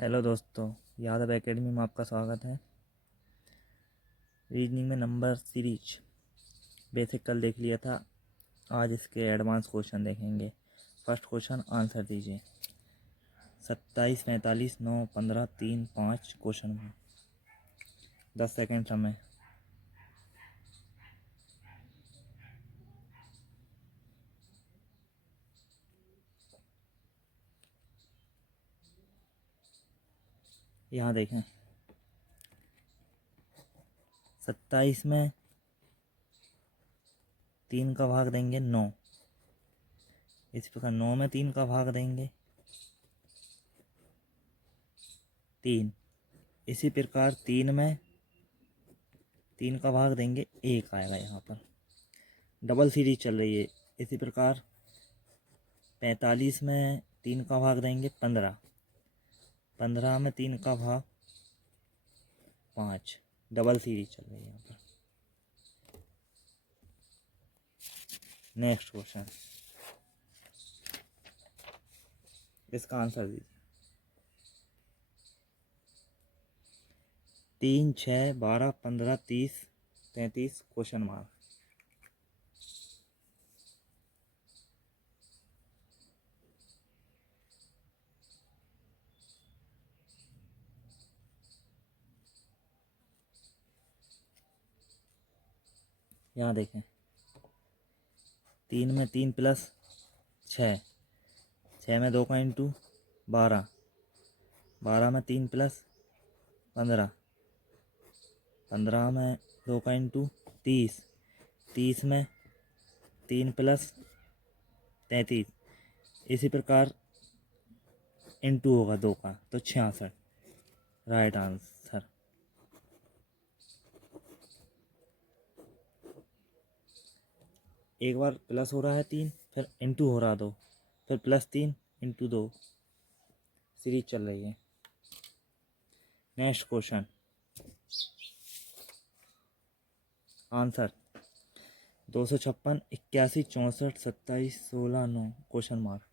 Hello दोस्तों, Yadav academy में आपका स्वागत है। रीजनिंग में नंबर सीरीज बेसिक कल देख लिया था। आज इसके एडवांस क्वेश्चन देखेंगे। फर्स्ट क्वेश्चन आंसर दीजिए। 27, 45, 9, 15, 3, 5 क्वेश्चन में 10 सेकेंड समय। यहाँ देखें, 27 में 3 का भाग देंगे 9। इस प्रकार 9 में 3 का भाग देंगे 3। इसी प्रकार 3 में 3 का भाग देंगे 1 आएगा। यहाँ पर डबल सीरीज चल रही है। इसी प्रकार 45 में 3 का भाग देंगे 15। 15 में 3 का भाग 5। डबल सीरीज चल रही है यहाँ पर। नेक्स्ट क्वेश्चन, इसका आंसर दीजिए। 3, 6, 12, 15, 30, 33 क्वेश्चन मार्क। यहाँ देखें, 3 में 3 प्लस 6। 6 में 2 का इंटू 12। 12 में 3 प्लस 15। 15 में 2 का इंटू 30। 30 में 3 प्लस 33। इसी प्रकार इंटू होगा 2 का तो 66। Right answer. एक बार प्लस हो रहा है 3, फिर इंटू हो रहा 2, फिर प्लस 3 इंटू 2 सीरीज चल रही है। Next question, answer 256, 81, 64, 27, 16, 9 question mark.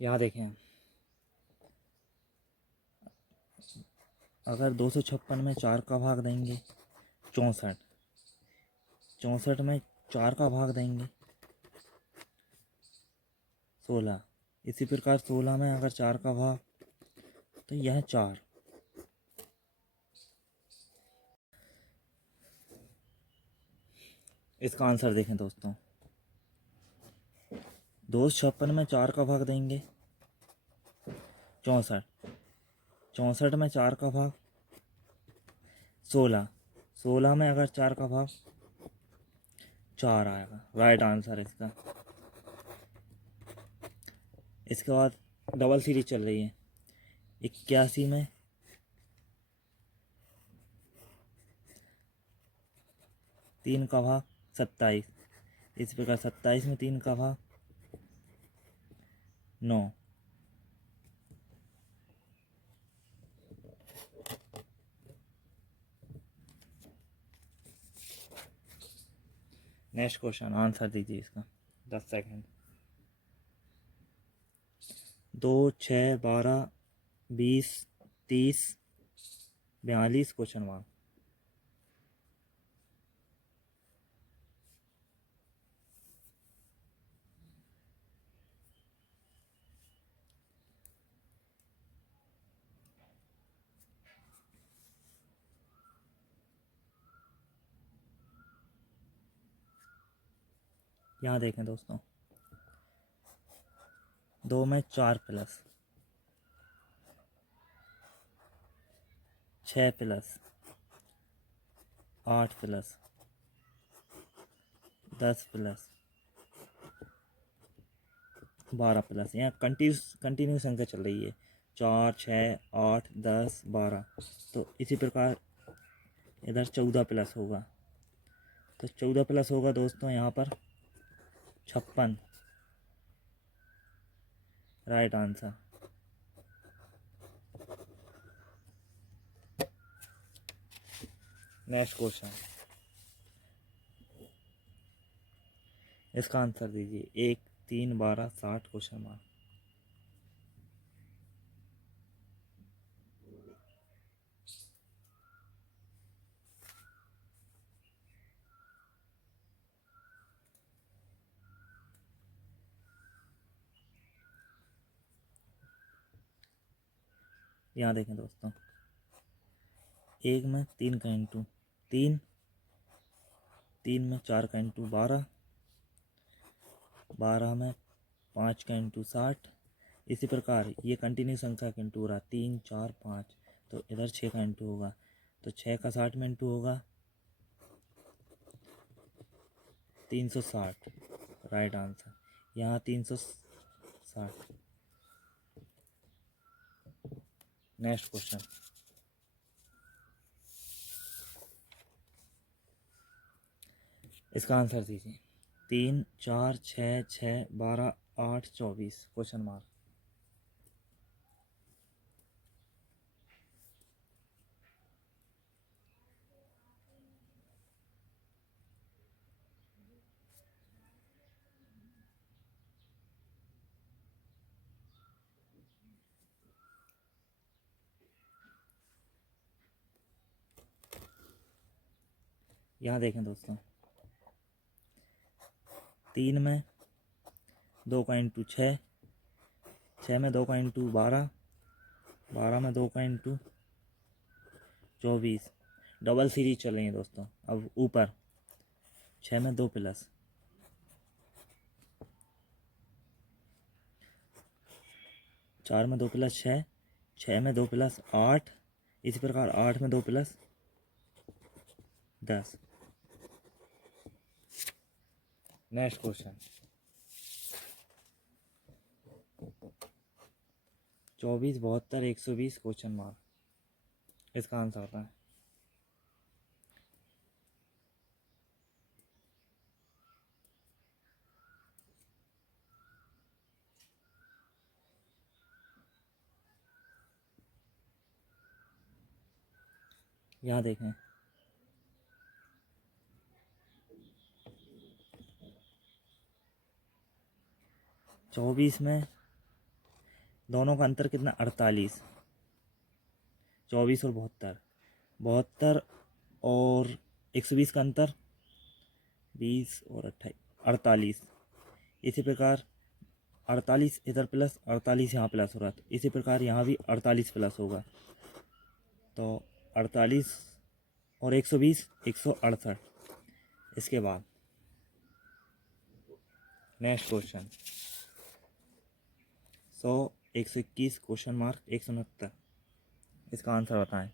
यहाँ देखें, अगर 256 में 4 का भाग देंगे 64। 64 में 4 का भाग देंगे 16। इसी प्रकार 16 में अगर 4 का भाग तो यह 4। इसका आंसर देखें दोस्तों, 256 में 4 का भाग देंगे 64। 64 में 4 का भाग 16। 16 में अगर 4 का भाग 4 आएगा। राइट आंसर इसका। इसके बाद डबल सीरीज चल रही है। 81 में 3 का भाग 27। इस प्रकार 27 में 3 का भाग 9। नेक्स्ट क्वेश्चन, आंसर दीजिए इसका। 10 सेकेंड। 2, 6, 12, 20, 30, 42 question mark. यहाँ देखें दोस्तों, 2 में 4 plus 6 plus 8 plus 10 plus 12 plus. यहाँ कंटिन्यू संख्या चल रही है। 4, 6, 8, 10, 12। तो इसी प्रकार इधर 14 प्लस होगा। तो 14 प्लस होगा दोस्तों यहाँ पर 56। Right answer. नेक्स्ट क्वेश्चन, इसका आंसर दीजिए। 1, 3, 12, 60 क्वेश्चन मार्क। यहाँ देखें दोस्तों, 1 में 3 का इंटू 3, 3 में 4 का इंटू 12, 12 में 5 का इंटू 60। इसी प्रकार ये कंटिन्यू संख्या का इंटू हो रहा, 3, 4, 5, तो इधर 6 का इंटू होगा, तो 6 का 60 में इंटू होगा 360। राइट आंसर, यहाँ 360। नेक्स्ट क्वेश्चन, इसका आंसर दीजिए। 3, 4, 6, 6, 12, 8, 24 क्वेश्चन मार्क। यहाँ देखें दोस्तों, 3 में 2 का इंटू 6, 6 में 2 का इंटू 12, 12 में 2 का इंटू 24। डबल सीरीज चल रही है दोस्तों। अब ऊपर 6 में 2 प्लस, 4 में 2 प्लस 6, 6 में 2 प्लस 8, इसी प्रकार 8 में 2 plus 10। Next question, 24, 72, 120 question mark. इसका आंसर होता है। यहाँ देखें, 24 में दोनों का अंतर कितना, 48। 24 और 72, 72 और 120 का अंतर 20 और 28, 48। इसी प्रकार 48 इधर प्लस, 48 यहाँ प्लस हो रहा था, इसी प्रकार यहाँ भी 48 प्लस होगा, तो 48 और 120, 168। इसके बाद नेक्स्ट क्वेश्चन, 100, 121 क्वेश्चन मार्क, 169। इसका आंसर बताएं।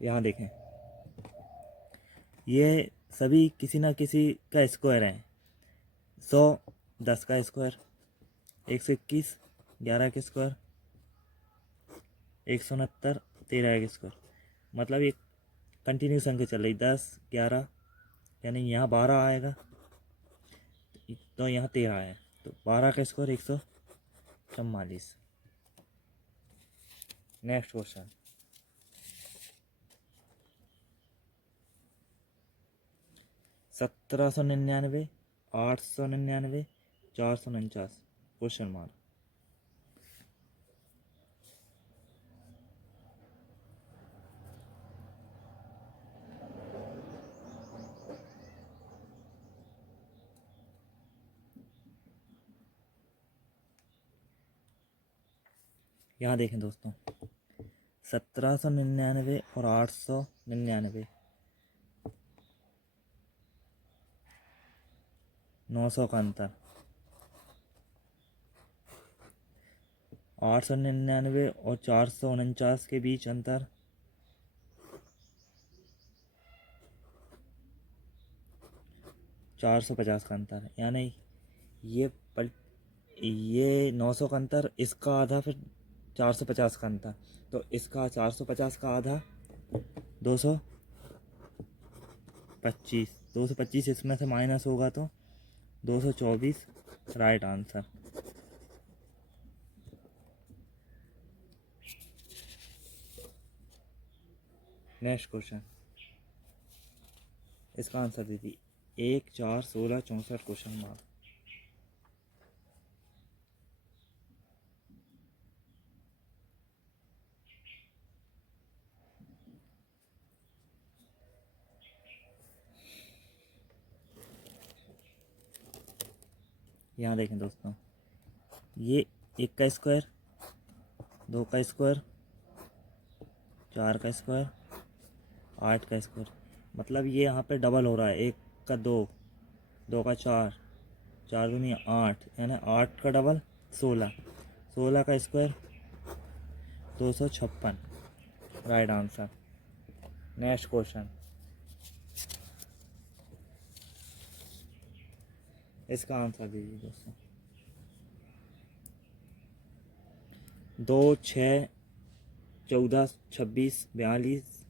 यहाँ देखें, ये सभी किसी ना किसी का स्क्वायर है। 100 10 का स्क्वायर, 121 11 का स्क्वायर, 169 13 का स्क्वायर। मतलब एक कंटिन्यू संख्या चल रही, 10 11, यानी यहाँ 12 आएगा तो यहाँ 13 है, तो 12 का square 144। Next question, 1799, 899, 449 question mark. यहाँ देखें दोस्तों, 1799 और 899, 900 का अंतर। 899 और 449 के बीच अंतर 450 का अंतर है, यानी ये ये 900 का अंतर, इसका आधा, फिर 450 का अंतर, तो इसका 450 का आधा 225, 225 इसमें से माइनस होगा तो 224 राइट आंसर। नेक्स्ट क्वेश्चन, इसका आंसर दीजिए। 1 4 16 64 क्वेश्चन मार्क। यहाँ देखें दोस्तों, ये 1 का स्क्वायर, 2 का स्क्वायर, 4 का स्क्वायर, 8 का स्क्वायर, मतलब ये यहाँ पे डबल हो रहा है। 1 का 2, 2 का 4, 4 दूनी 8, यानी 8 का डबल 16, 16 का square 256 right answer. Next question, इसका आंसर दीजिए दोस्तों। 2 6 14 26 42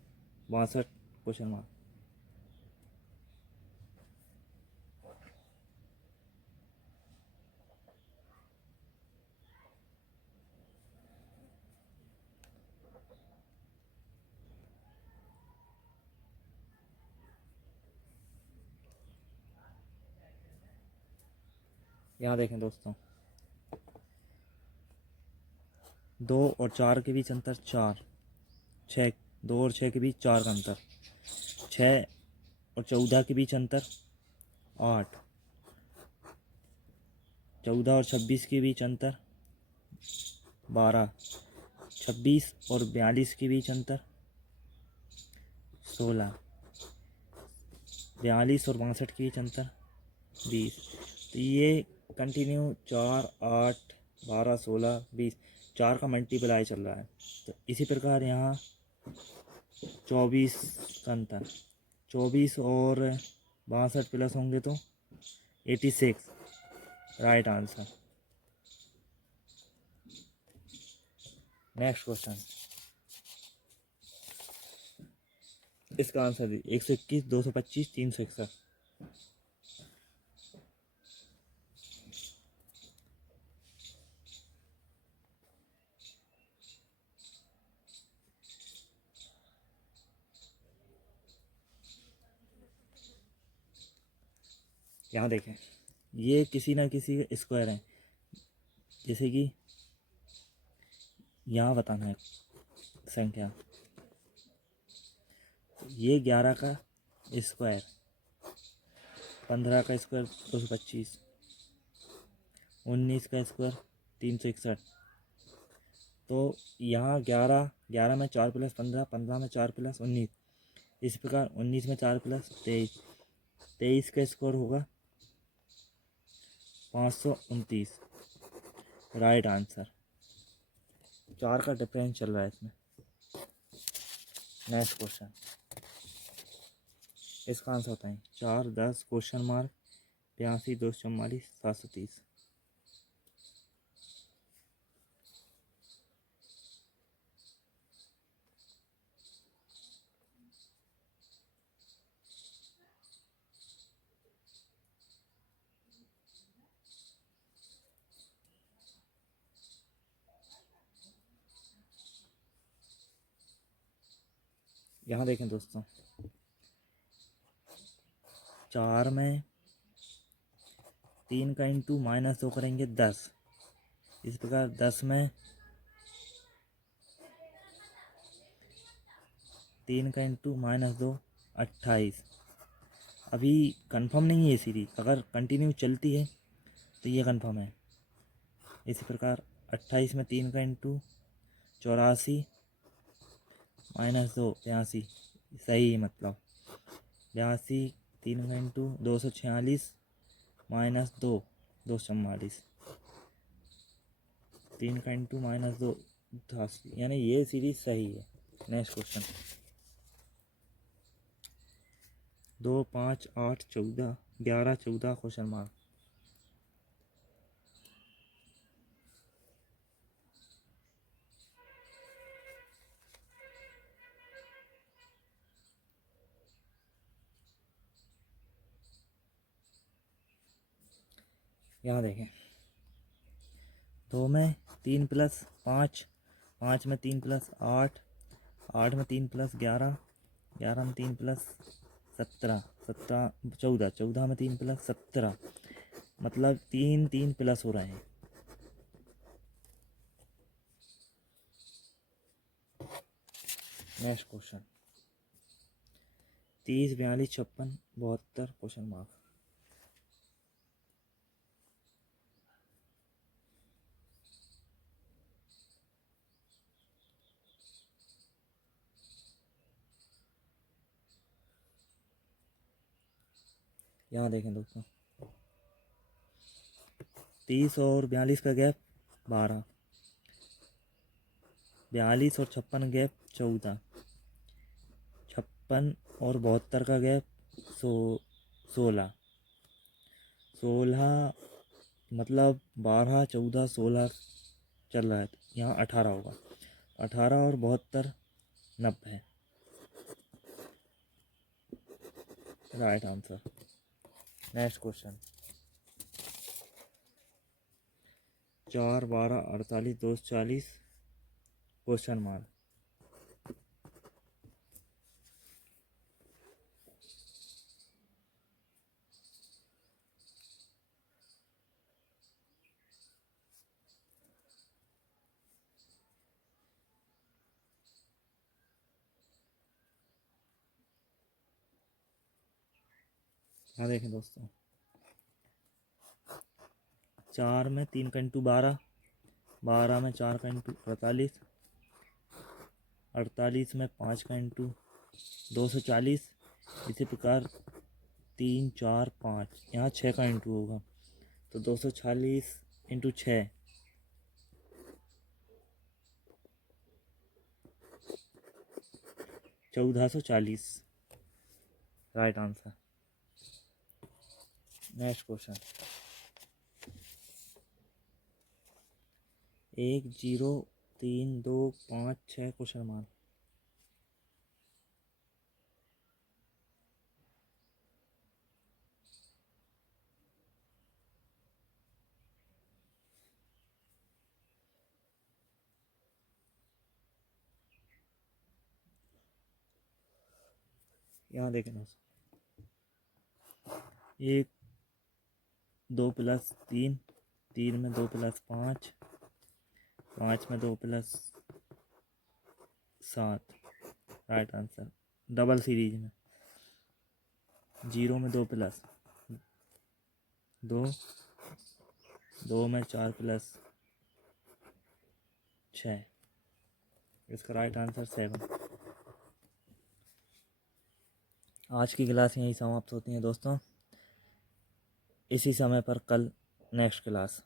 62 क्वेश्चन मार्क। यहाँ देखें दोस्तों, 2 और 4 के बीच अंतर 4, 6, 2 और 6 के बीच 4 का अंतर, 6 और 14 के बीच अंतर 8, 14 और 26 के बीच अंतर 12, 26 और 42 के बीच अंतर 16, 42 और 62 के बीच अंतर 20। तो ये कंटिन्यू 4 8 12 16 20, 4 का मल्टीप्लाई चल रहा है। तो इसी प्रकार यहाँ 24 का अंतर, 24 और 62 प्लस होंगे तो 86 राइट आंसर। नेक्स्ट क्वेश्चन, इसका आंसर दीजिए। 121 225 361। यहाँ देखें, ये किसी ना किसी के स्क्वायर हैं, जैसे कि यहाँ बताना है संख्या। ये 11 का स्क्वायर, 15 का स्क्वायर 225, 19 का स्क्वायर 361। तो यहाँ 11 में 4 प्लस 15, 15 में 4 प्लस 19, इस प्रकार 19 में 4 प्लस 23, 23 का स्क्वायर होगा 529 राइट आंसर। 4 का डिफरेंस चल रहा है इसमें। नेक्स्ट क्वेश्चन, इसका आंसर बताएं। 4 10 क्वेश्चन मार्क 82 244 730। यहाँ देखें दोस्तों, 4 में 3 का इंटू -2 करेंगे 10, इस प्रकार 10 में 3 का इंटू -2 28। अभी कंफर्म नहीं है ये सीरीज, अगर कंटिन्यू चलती है तो ये कंफर्म है। इसी प्रकार 28 में 3 का इंटू 84 -2 82, सही है, मतलब 82, 3 का इंटू 246 -2 244, 3 का इंटू -2 88, यानी ये सीरीज सही है। Next question, 2 5 8 14 11 14 question mark. यहाँ देखें, 2 में 3 प्लस 5, 5 में 3 प्लस 8, 8 में 3 प्लस 11, 11 में 3 प्लस 17, 17 14, 14 में 3 प्लस 17, मतलब 3 3 प्लस हो रहे हैं। Next question 30 42 56 72 question mark. यहाँ देखें दोस्तों, 30 और 42 का गैप 12, 42 और 56 गैप 14, 56 और 72 का गैप 16, 16 मतलब 12 14 16 चल रहा है, तो यहाँ 18 होगा। 18 और 72 90, right answer. Next question 4 12 48 240 question mark. हाँ देखें दोस्तों, 4 में 3 का इंटू 12, 12 में 4 का इंटू 48, 48 में 5 का इंटू 240, इसी प्रकार 3 4 5, यहाँ 6 का इंटू होगा, तो 240 into 6, 1440, right answer. Next question 1 0 3 2 5 6 question mark. यहाँ देखें दोस्तों, 1 2 प्लस 3, 3 में 2 प्लस 5, 5 में 2 plus 7, right answer. Double series में 0 में 2 प्लस 2, 2 में 4 प्लस 6, इसका राइट आंसर 7। आज की क्लास यहीं समाप्त होती है दोस्तों। इसी समय पर कल नेक्स्ट क्लास।